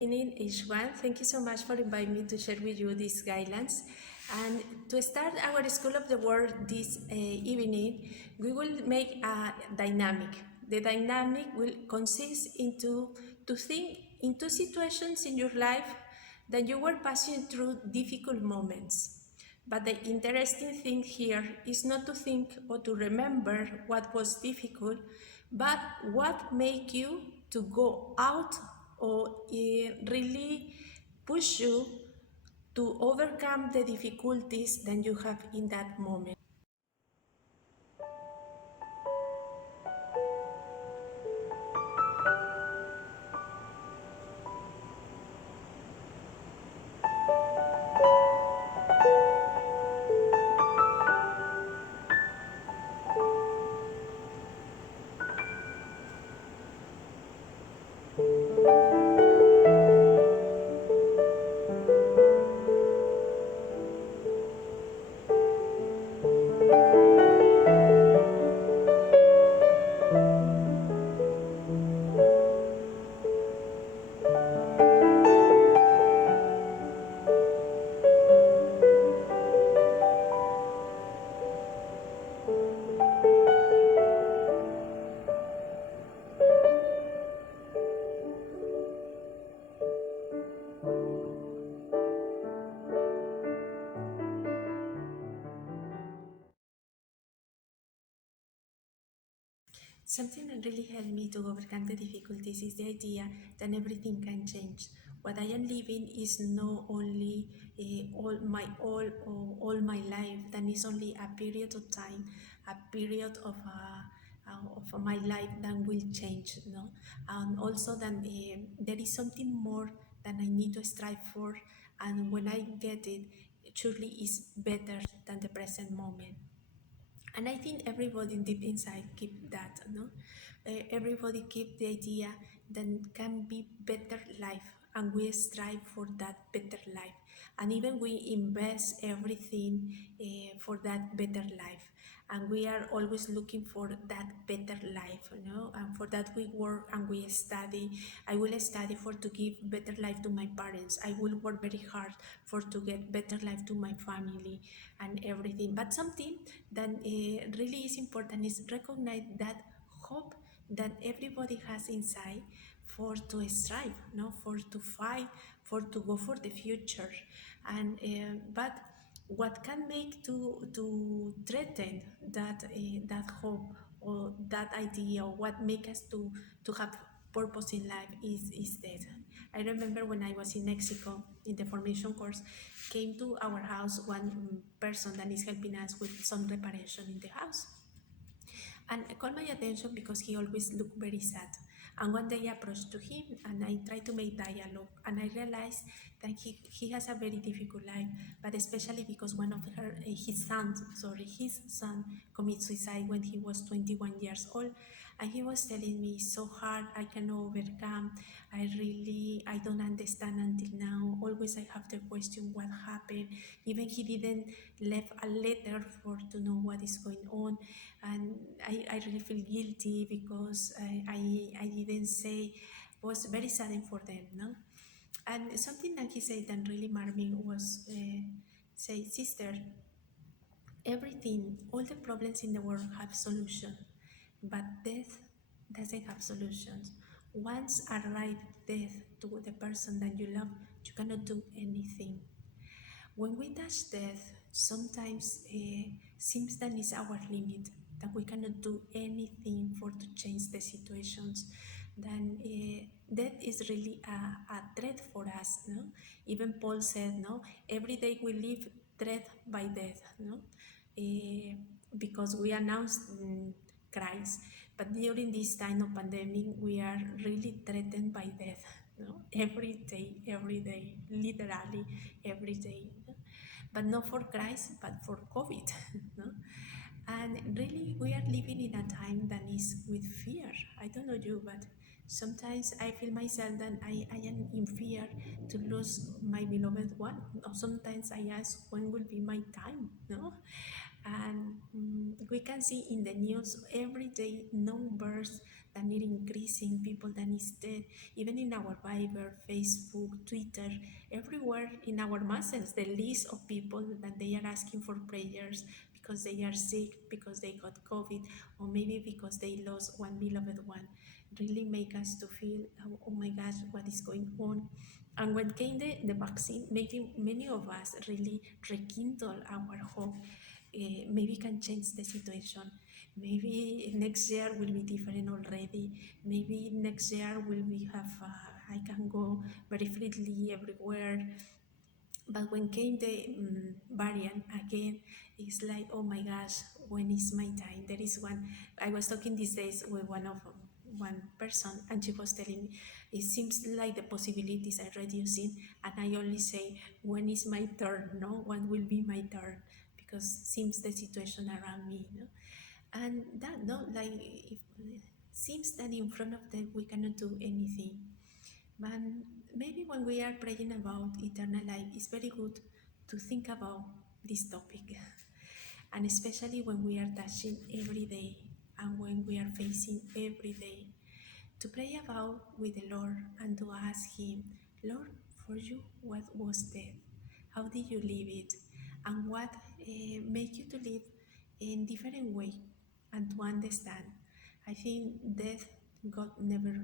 Evening, Ishwan. Thank you so much for inviting me to share with you these guidelines. And to start our School of the Word this evening, we will make a dynamic. The dynamic will consist into to think into situations in your life that you were passing through difficult moments. But the interesting thing here is not to think or to remember what was difficult, but what make you to go out or really push you to overcome the difficulties that you have in that moment. Something that really helped me to overcome the difficulties is the idea that everything can change. What I am living is not only all my life, that is only a period of time, a period of my life that will change, no? And also that there is something more that I need to strive for, and when I get it, it surely is better than the present moment. And I think everybody deep inside keep that, no? Everybody keep the idea that can be better life, and we strive for that better life, and even we invest everything for that better life, and we are always looking for that better life, you know. And for that we work and we study. I will study for to give better life to my parents. I will work very hard for to get better life to my family and everything. But something that really is important is recognize that hope that everybody has inside for to strive, no, for to fight, for to go for the future. And but what can make to threaten that hope or that idea, or what make us to have purpose in life is death. I remember when I was in Mexico in the formation course, came to our house one person that is helping us with some reparation in the house, and it called my attention because he always looked very sad. And one day I approached to him and I tried to make dialogue, and I realized that he has a very difficult life, but especially because one of his son committed suicide when he was 21 years old. And he was telling me, so hard, I cannot overcome. I don't understand until now. Always I have the question what happened. Even he didn't left a letter for to know what is going on. And I really feel guilty because I didn't say, was very saddening for them, no? And something that he said that really marked me was, say, sister, everything, all the problems in the world have solution, but death doesn't have solutions. Once arrive death to the person that you love, you cannot do anything. When we touch death, sometimes seems that is our limit, that we cannot do anything for to change the situations. Then death is really a threat for us, no? Even Paul said, no, every day we live threat by death, no? Because we announce Christ, but during this time of pandemic, we are really threatened by death, no? Every day, literally every day, no? But not for Christ, but for COVID, no? And really, we are living in a time that is with fear. I don't know you, but sometimes I feel myself that I am in fear to lose my beloved one. Or sometimes I ask, when will be my time, no? And we can see in the news every day numbers that are increasing, people that is dead, even in our Viber, Facebook, Twitter, everywhere in our masses, the list of people that they are asking for prayers because they are sick, because they got COVID, or maybe because they lost one beloved one, really make us to feel, oh my gosh, what is going on? And when came the vaccine, maybe many of us really rekindle our hope. Maybe can change the situation. Maybe next year will be different already. Maybe next year will we have, I can go very freely everywhere. But when came the variant again, it's like, oh my gosh, when is my time? There is one, I was talking these days with one person, and she was telling me, it seems like the possibilities are reducing, and I only say, when is my turn? No, when will be my turn? Because seems the situation around me, no? And that, no, like, if, seems that in front of them we cannot do anything. But maybe when we are praying about eternal life, it's very good to think about this topic. And especially when we are touching every day and when we are facing every day, to pray about with the Lord and to ask Him, Lord, for you, what was death? How did you live it? And what make you to live in different way and to understand? I think death, God never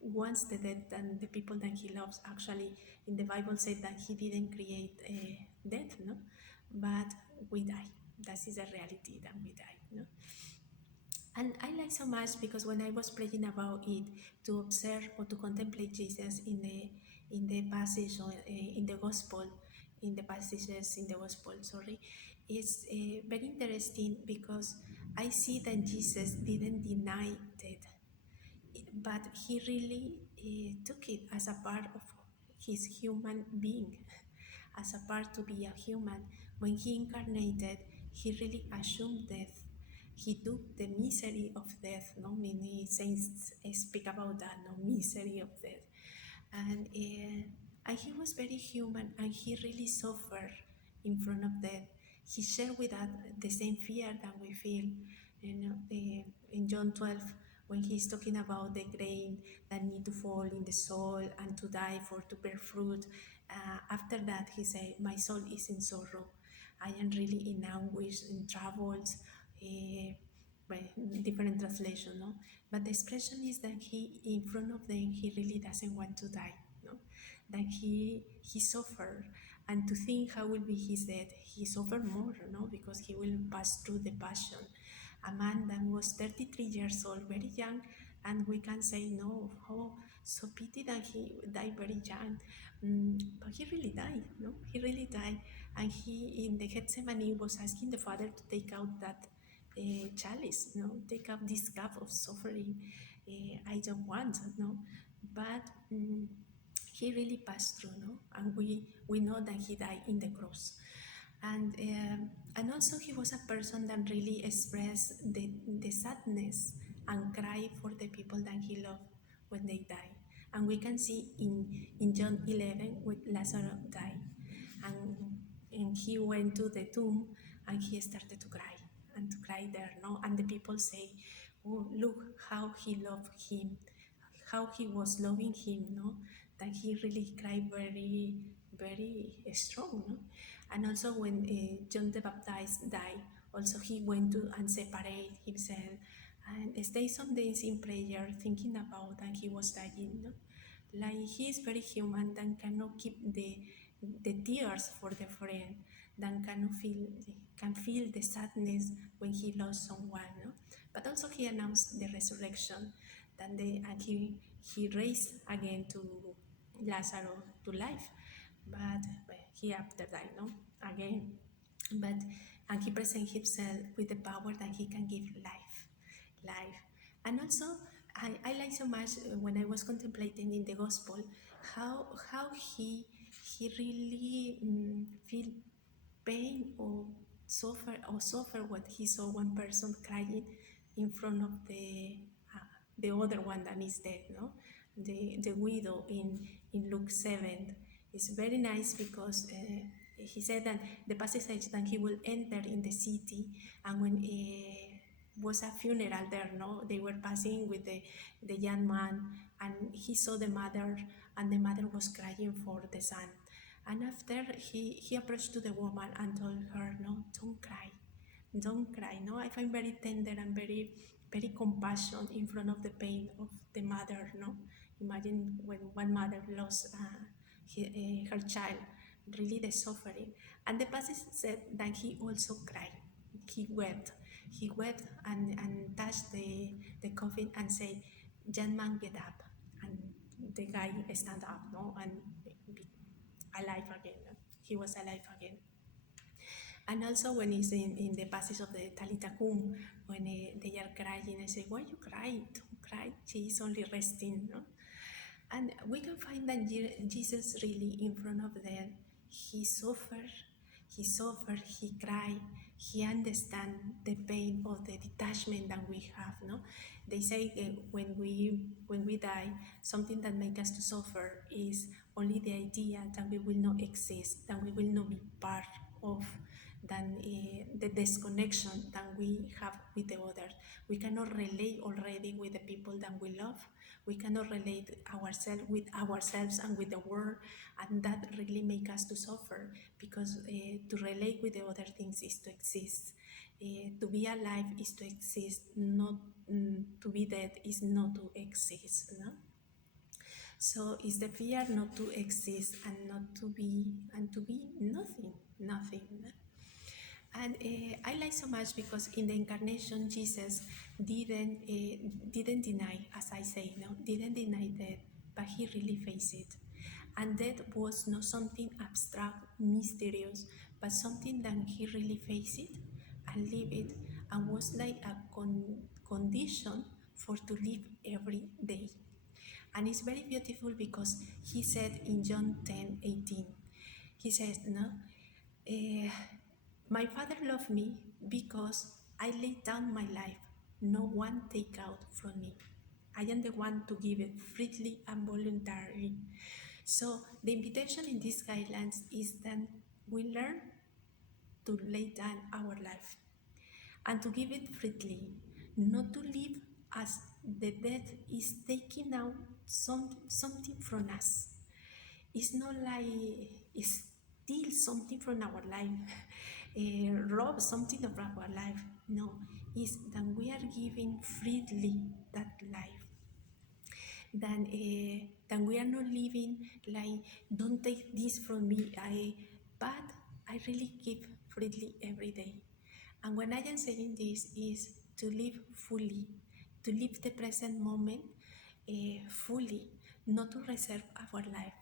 wants the death and the people that He loves. Actually, in the Bible said that He didn't create death, no? But we die. That is a reality that we die, no? And I like so much because when I was praying about it, to observe or to contemplate Jesus in the passage or in the gospel, in the passages in the gospel, sorry, it's very interesting because I see that Jesus didn't deny death, but He really took it as a part of His human being, as a part to be a human. When He incarnated, He really assumed death. He took the misery of death. No, many saints speak about that. No, misery of death, and He was very human, and He really suffered in front of death. He shared with us the same fear that we feel. In John 12, when He's talking about the grain that need to fall in the soil and to die for to bear fruit, after that He said, "My soul is in sorrow. I am really in anguish, in troubles." By different translation, no? But the expression is that He, in front of them, He really doesn't want to die, no? That He suffered, and to think how will be His death, He suffered more, no? Because He will pass through the passion. A man that was 33 years old, very young, and we can say, no, oh, so pity that he died very young. But He really died, no? He really died. And He, in the Gethsemane, was asking the Father to take out that chalice, no? Take up this cup of suffering. I don't want, no? But He really passed through, no? And we know that He died in the cross. And also He was a person that really expressed the sadness and cry for the people that He loved when they die. And we can see in John 11 when Lazarus died. And He went to the tomb and He started to cry and to cry there, no? And the people say, oh, look how He loved him, how He was loving him, no? That He really cried very, very strong, no? And also when John the Baptist died, also he went to and separate himself and stay some days in prayer thinking about that he was dying, no? Like he is very human, then cannot keep the tears for the friend, then can feel the sadness when he lost someone, no? But also he announced the resurrection, and he raised again to Lazarus to life, but he after died, no? Again, but and He presents Himself with the power that He can give life. And also I like so much when I was contemplating in the gospel how he really feel pain or suffer what he saw one person crying in front of the other one that is dead, no? The widow in Luke 7 is very nice because he said that the passage says that he will enter in the city, and when was a funeral there, no, they were passing with the young man, and he saw the mother, and the mother was crying for the son. And after he approached to the woman and told her, no, don't cry, don't cry. No, I find very tender and very, very compassion in front of the pain of the mother. No, imagine when one mother lost her child, really the suffering. And the passage said that he also cried. He wept. He wept and touched the coffin and said, "Young man, get up." And the guy stand up, no, and be alive again. He was alive again. And also when it's in the passage of the Talita Kum, when they are crying, I say, why you cry? Don't cry. She is only resting, no? And we can find that Jesus really in front of them, he suffered, he cried, he understand the pain of the detachment that we have, no? They say when we die, something that makes us to suffer is only the idea that we will not exist, that we will not be part of, than the disconnection that we have with the others. We cannot relate already with the people that we love. We cannot relate ourselves with ourselves and with the world, and that really makes us to suffer, because to relate with the other things is to exist. To be alive is to exist, not to be dead is not to exist. No? So it's the fear not to exist and not to be, and to be nothing, nothing. And I like so much because in the incarnation, Jesus didn't deny, as I say, no, didn't deny death, but he really faced it. And death was not something abstract, mysterious, but something that he really faced it and lived it, and was like a condition for to live every day. And it's very beautiful because he said in John 10:18, he says, no, my Father loved me because I laid down my life. No one take out from me. I am the one to give it freely and voluntarily. So the invitation in these guidelines is that we learn to lay down our life and to give it freely, not to live as the death is taking out something from us. It's not like it's steal something from our life, rob something of our life. No, it's that we are giving freely that life. Then we are not living like, don't take this from me, but I really give freely every day. And when I am saying this is to live fully, to live the present moment fully, not to reserve our life,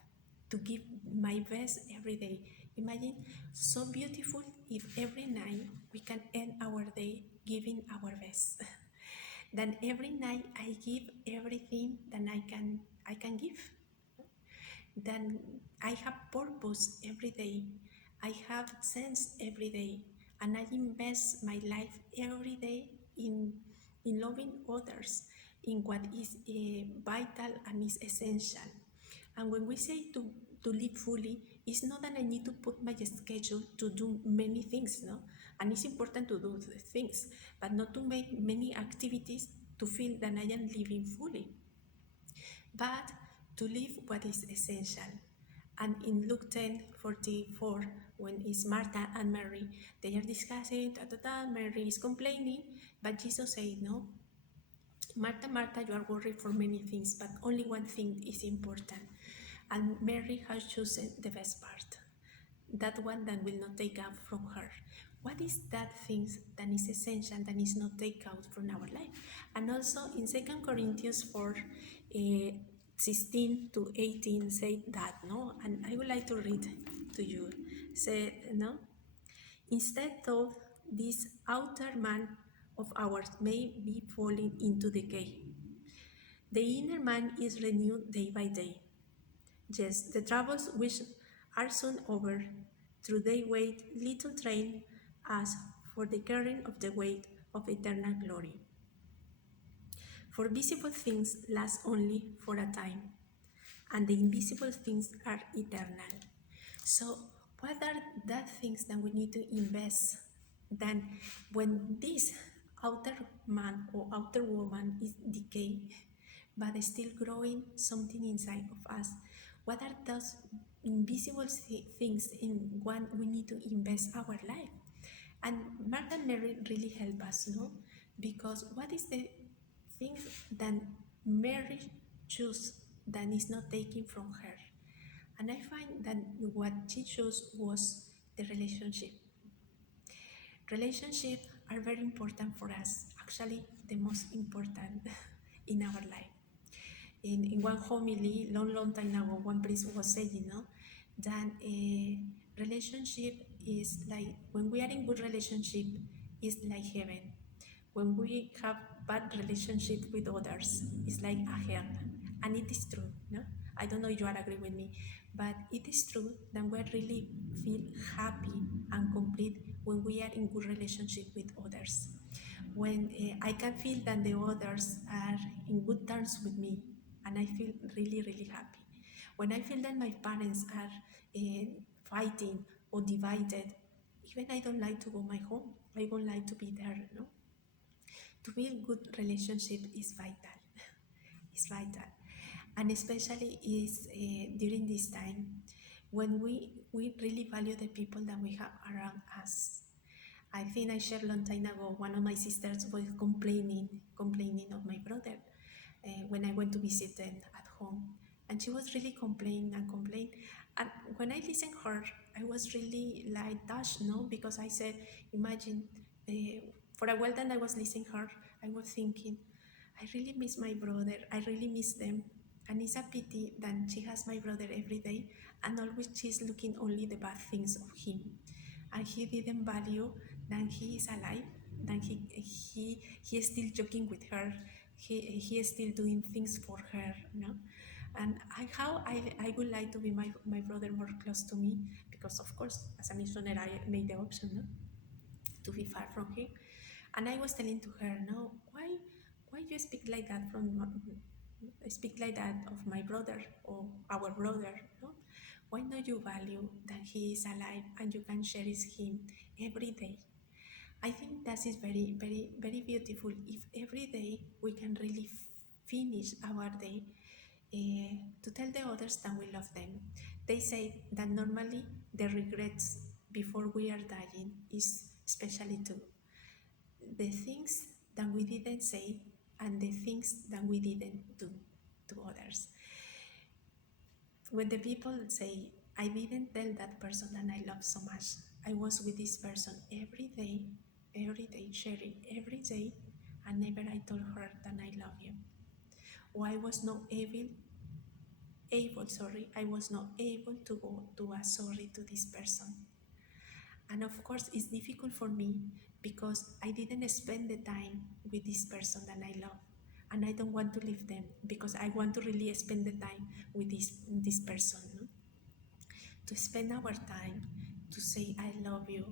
to give my best every day. Imagine, so beautiful if every night we can end our day giving our best. Then every night I give everything that I can give. Then I have purpose every day. I have sense every day, and I invest my life every day in loving others, in what is vital and is essential. And when we say to live fully, it's not that I need to put my schedule to do many things, no? And it's important to do the things, but not to make many activities to feel that I am living fully, but to live what is essential. And in Luke 10:44, when it's Martha and Mary, they are discussing, Mary is complaining, but Jesus said, no, Martha, Martha, you are worried for many things, but only one thing is important. And Mary has chosen the best part, that one that will not take out from her. What is that thing that is essential, that is not take out from our life? And also in 2 Corinthians 4:16-18 say that, no? And I would like to read to you. Say, no? Instead of this outer man of ours may be falling into decay, the inner man is renewed day by day. Yes, the troubles which are soon over, through they weight little train as for the carrying of the weight of eternal glory. For visible things last only for a time, and the invisible things are eternal. So What are the things that we need to invest? Then, when this outer man or outer woman is decayed, but still growing something inside of us, what are those invisible things in what we need to invest our life? And Martha and Mary really help us, no? Because what is the things that Mary chose that is not taken from her? And I find that what she chose was the relationship. Relationships are very important for us, actually the most important in our life. In one homily, long time ago, one priest was saying, that a relationship is like, when we are in good relationship, is like heaven. When we have bad relationship with others, it's like a hell. And it is true, no? I don't know if you are agree with me, but it is true that we really feel happy and complete when we are in good relationship with others. When I can feel that the others are in good terms with me, and I feel really, really happy. When I feel that my parents are fighting or divided, even I don't like to go my home. I would like to be there, no? To build good relationship is vital. It's vital, and especially is during this time when we really value the people that we have around us. I think I shared a long time ago, one of my sisters was complaining of my brother when I went to visit them at home. And she was really complaining and complaining. And when I listened her, I was really like touched, no? Because I said, imagine, uh, for a while that I was listening her, I was thinking, I really miss my brother. I really miss them. And it's a pity that she has my brother every day and always she's looking only the bad things of him. And he didn't value that he is alive, that he is still joking with her, he is still doing things for her, and I would like to be my brother more close to me, because of course as a missionary I made the option, to be far from him. And I was telling to her, no, why you speak like that speak like that of my brother or our brother, no? Why don't you value that he is alive and you can cherish him every day? I think that is very, very, very beautiful. If every day we can really finish our day to tell the others that we love them. They say that normally the regrets before we are dying is especially two: the things that we didn't say and the things that we didn't do to others. When the people say, I didn't tell that person that I love so much, I was with this person every day, sharing every day, and never I told her that I love you. Or I was not I was not able to go to a sorry to this person. And of course, it's difficult for me because I didn't spend the time with this person that I love. And I don't want to leave them because I want to really spend the time with this person. No? To spend our time, to say I love you,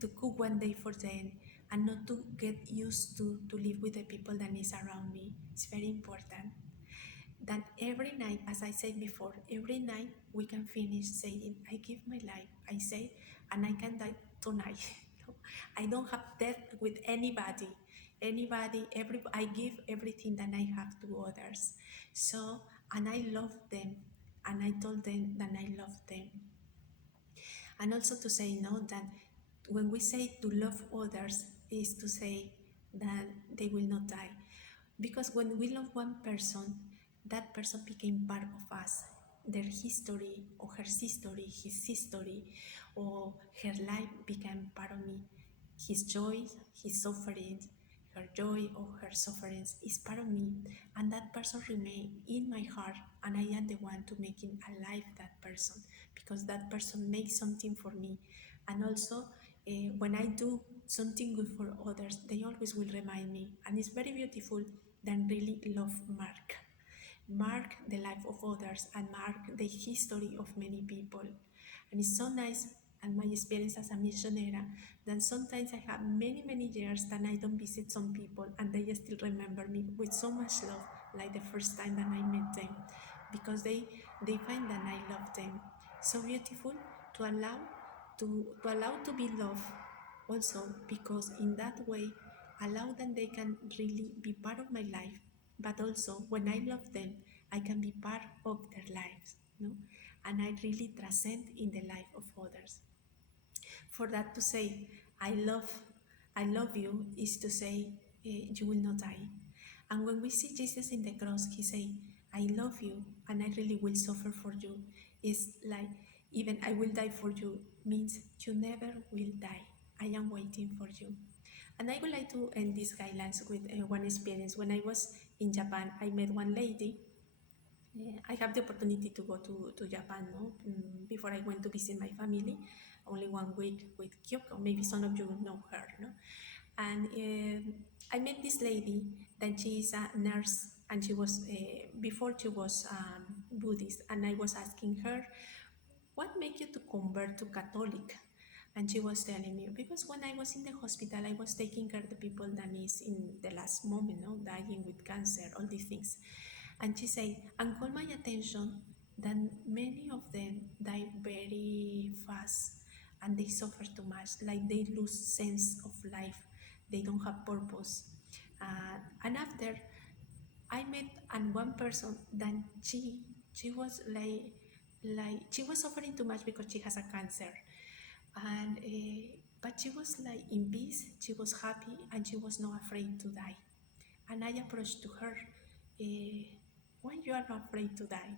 to cook one day for them, and not to get used to live with the people that is around me. It's very important. That every night, as I said before, every night we can finish saying, I give my life, I say, and I can die tonight. I don't have death with anybody. I give everything that I have to others. So, and I love them, and I told them that I love them. And also to say, no, that when we say to love others is to say that they will not die. Because when we love one person, that person became part of us. Their history or her history, his history, or her life became part of me. His joy, his suffering, her joy or her sufferings is part of me, and that person remains in my heart, and I am the one to making alive that person, because that person makes something for me. And also, when I do something good for others, they always will remind me, and it's very beautiful that really love mark the life of others and mark the history of many people. And it's so nice, and my experience as a missionary, that sometimes I have many, many years that I don't visit some people and they still remember me with so much love, like the first time that I met them, because they find that I love them. So beautiful to allow to allow to be loved also, because in that way allow that they can really be part of my life, but also when I love them I can be part of their lives, no, and I really transcend in the life of others. For that to say I love you is to say you will not die. And when we see Jesus in the cross, he say, I love you and I really will suffer for you. It's like, even I will die for you means you never will die. I am waiting for you. And I would like to end these guidelines with one experience. When I was in Japan, I met one lady. I have the opportunity to go to Japan, no? Before I went to visit my family, only 1 week with Kyoko. Maybe some of you know her, no? And I met this lady. Then she is a nurse, and she was before she was Buddhist. And I was asking her, "What made you to convert to Catholic?" And she was telling me, because when I was in the hospital, I was taking care of the people that is in the last moment, no, dying with cancer, all these things. And she said, and called my attention that many of them die very fast and they suffer too much, like they lose sense of life, they don't have purpose. And after I met and one person, then she was like she was suffering too much because she has a cancer, and but she was like in peace, she was happy, and she was not afraid to die. And I approached to her, why you are not afraid to die?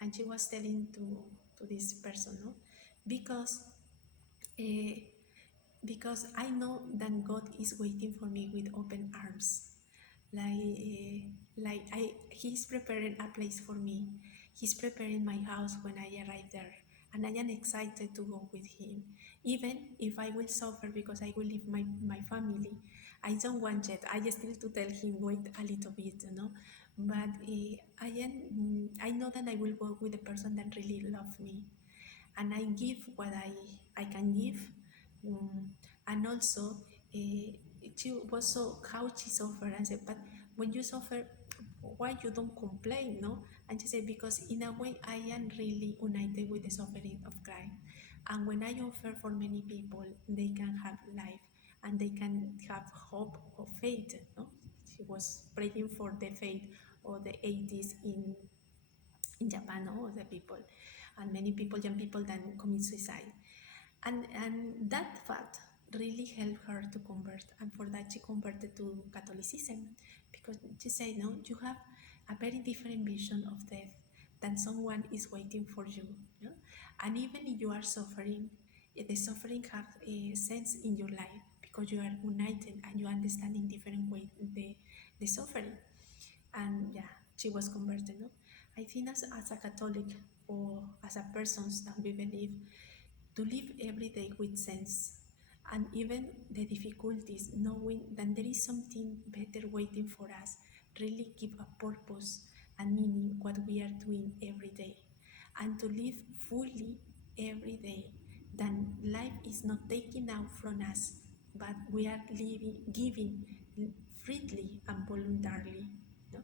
And she was telling to this person, no, because uh, because I know that God is waiting for me with open arms. He's preparing a place for me. He's preparing my house when I arrive there, and I am excited to go with him. Even if I will suffer because I will leave my family, I don't want it. I still to tell him wait a little bit, But I know that I will go with the person that really loves me, and I give what I can give. Um, and also, she was so how she suffered. I said, but when you suffer, why you don't complain, no? And she said, because in a way I am really united with the suffering of Christ. And when I offer for many people, they can have life and they can have hope or faith, no? She was praying for the faith of the 80s in Japan, no? The people, and many people, young people, then commit suicide. And that fact really helped her to convert, and for that she converted to Catholicism, because she said, no, you have a very different vision of death, than someone is waiting for you, no? And even if you are suffering, the suffering have a sense in your life, because you are united and you understand in different way the suffering. And yeah, she was converted, no? I think as a Catholic, or as a person that we believe, to live every day with sense, and even the difficulties, knowing that there is something better waiting for us, really give a purpose and meaning what we are doing every day, and to live fully every day. Then life is not taken out from us, but we are living, giving freely and voluntarily, no?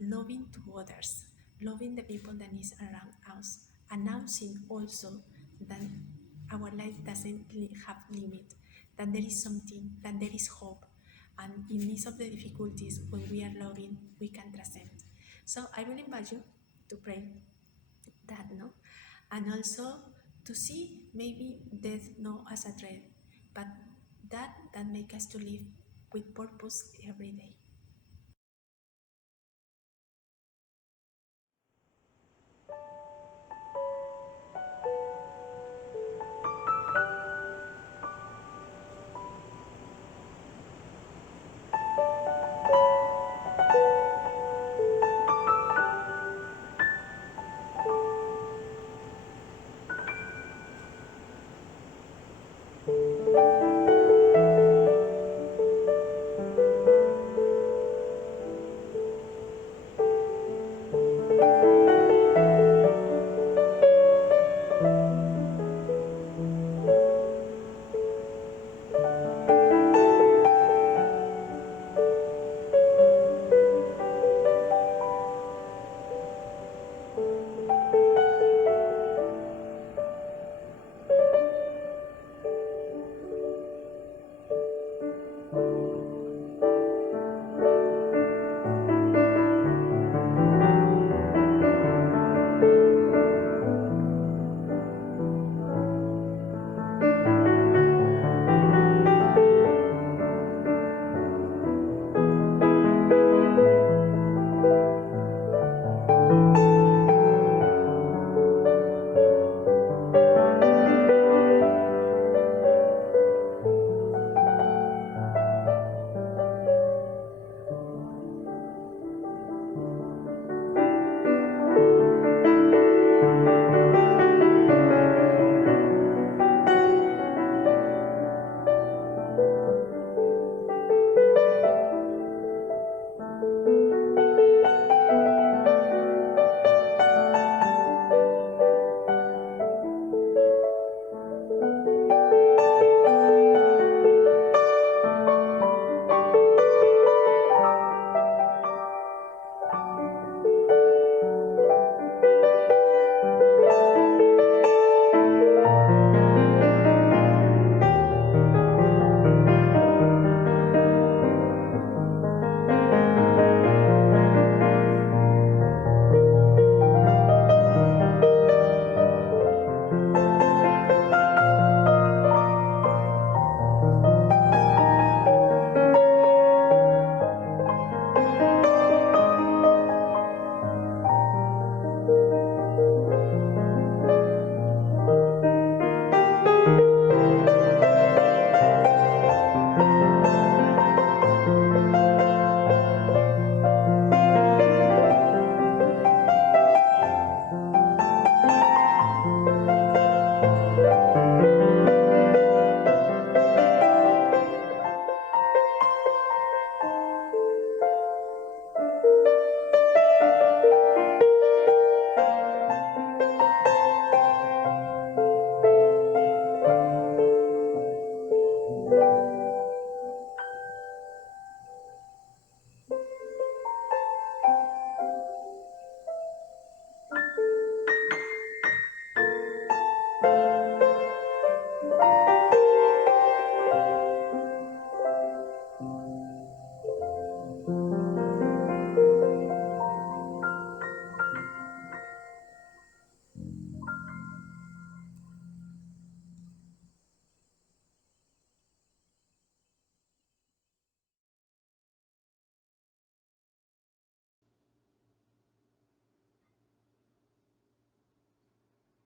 Loving to others, loving the people that is around us, announcing also that our life doesn't have limit, that there is something, that there is hope, and in midst of the difficulties, when we are loving, we can transcend. So I will invite you to pray that, no, and also to see maybe death not as a threat, but that make us to live with purpose every day.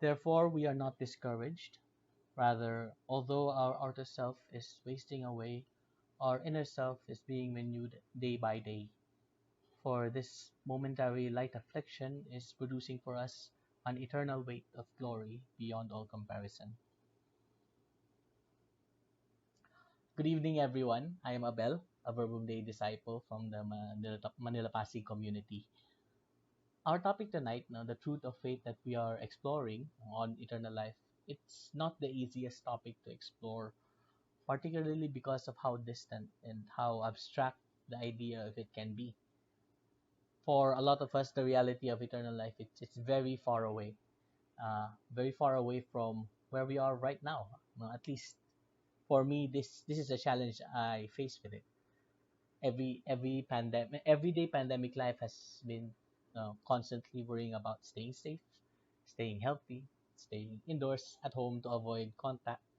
Therefore, we are not discouraged. Rather, although our outer self is wasting away, our inner self is being renewed day by day. For this momentary light affliction is producing for us an eternal weight of glory beyond all comparison. Good evening, everyone. I am Abel, a Verbum Day disciple from the Manila-Pasig community. Our topic tonight, now, the truth of faith that we are exploring on eternal life, it's not the easiest topic to explore, particularly because of how distant and how abstract the idea of it can be. For a lot of us, the reality of eternal life, it's very very far away from where we are right now. At least for me, this is a challenge I face with it. Everyday pandemic life has been constantly worrying about staying safe, staying healthy, staying indoors at home to avoid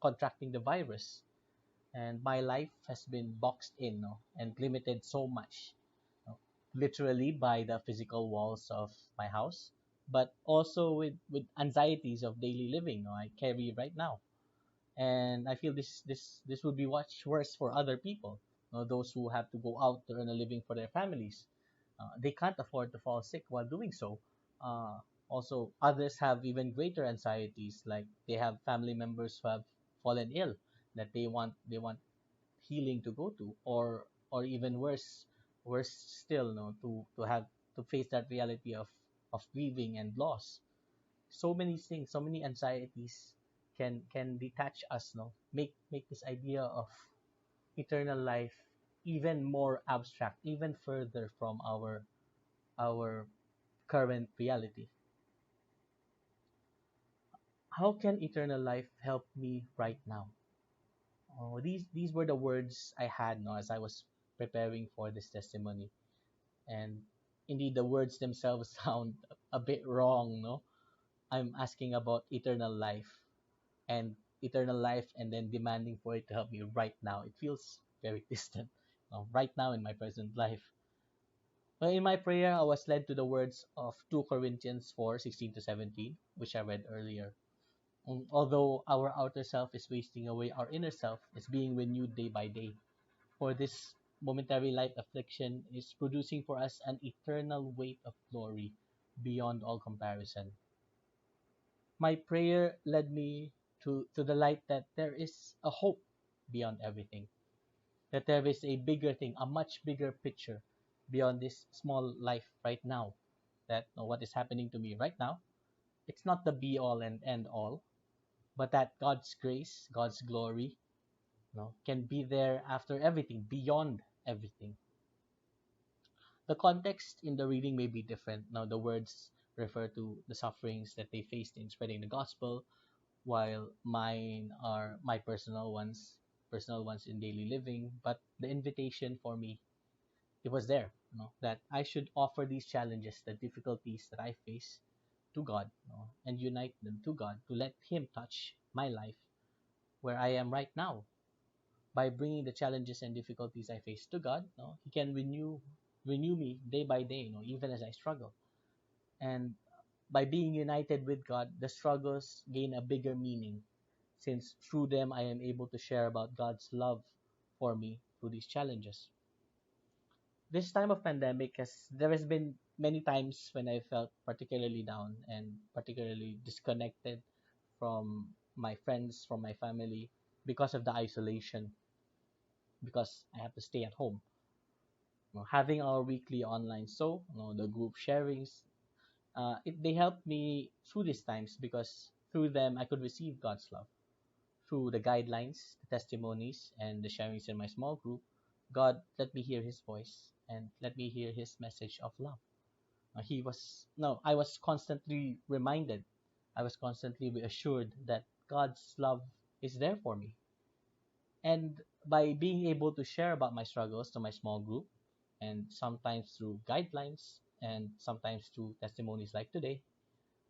contracting the virus. And my life has been boxed in, no, and limited so much, no, literally by the physical walls of my house, but also with anxieties of daily living, no, I carry right now. And I feel this would be much worse for other people, those who have to go out to earn a living for their families. They can't afford to fall sick while doing so. Also, others have even greater anxieties, like they have family members who have fallen ill that they want healing to go to, or even worse still, no, to have to face that reality of grieving and loss. So many things, so many anxieties can detach us, no, make this idea of eternal life even more abstract, even further from our current reality. How can eternal life help me right now? Oh, these were the words I had, no, as I was preparing for this testimony. And indeed, the words themselves sound a bit wrong, no. I'm asking about eternal life and then demanding for it to help me right now. It feels very distant, right now in my present life. But in my prayer, I was led to the words of 2 Corinthians 4:16 to 17, which I read earlier. Although our outer self is wasting away, our inner self is being renewed day by day. For this momentary light affliction is producing for us an eternal weight of glory beyond all comparison. My prayer led me to the light that there is a hope beyond everything, that there is a bigger thing, a much bigger picture beyond this small life right now. That what is happening to me right now, it's not the be all and end all, but that God's grace, God's glory, can be there after everything, beyond everything. The context in the reading may be different. Now, the words refer to the sufferings that they faced in spreading the gospel, while mine are my personal ones in daily living. But the invitation for me, it was there, that I should offer these challenges, the difficulties that I face, to God, and unite them to God, to let Him touch my life where I am right now. By bringing the challenges and difficulties I face to God, He can renew me day by day, even as I struggle. And by being united with God, the struggles gain a bigger meaning, since through them I am able to share about God's love for me through these challenges. This time of pandemic, there has been many times when I felt particularly down and particularly disconnected from my friends, from my family, because of the isolation, because I have to stay at home. Having our weekly online the group sharings, they helped me through these times, because through them I could receive God's love. Through the guidelines, the testimonies, and the sharings in my small group, God let me hear His voice and let me hear His message of love. He was no, I was constantly reminded, I was constantly reassured that God's love is there for me. And by being able to share about my struggles to my small group, and sometimes through guidelines, and sometimes through testimonies like today,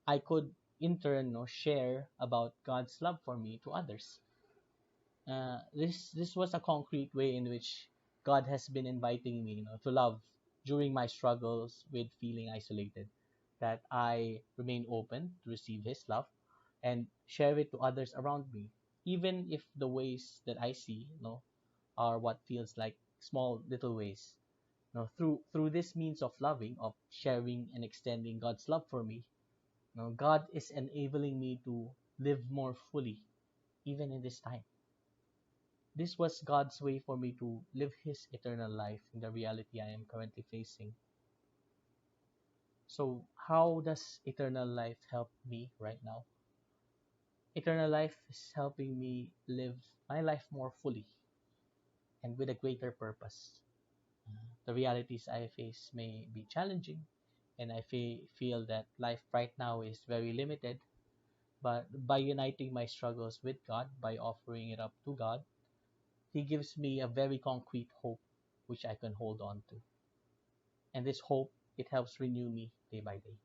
I could in turn share about God's love for me to others. This was a concrete way in which God has been inviting me, to love during my struggles with feeling isolated. That I remain open to receive His love, and share it to others around me, even if the ways that I see, are what feels like small little ways. Through this means of loving, of sharing and extending God's love for me, God is enabling me to live more fully, even in this time. This was God's way for me to live His eternal life in the reality I am currently facing. So, how does eternal life help me right now? Eternal life is helping me live my life more fully and with a greater purpose. The realities I face may be challenging, and I feel that life right now is very limited. But by uniting my struggles with God, by offering it up to God, He gives me a very concrete hope which I can hold on to. And this hope, it helps renew me day by day.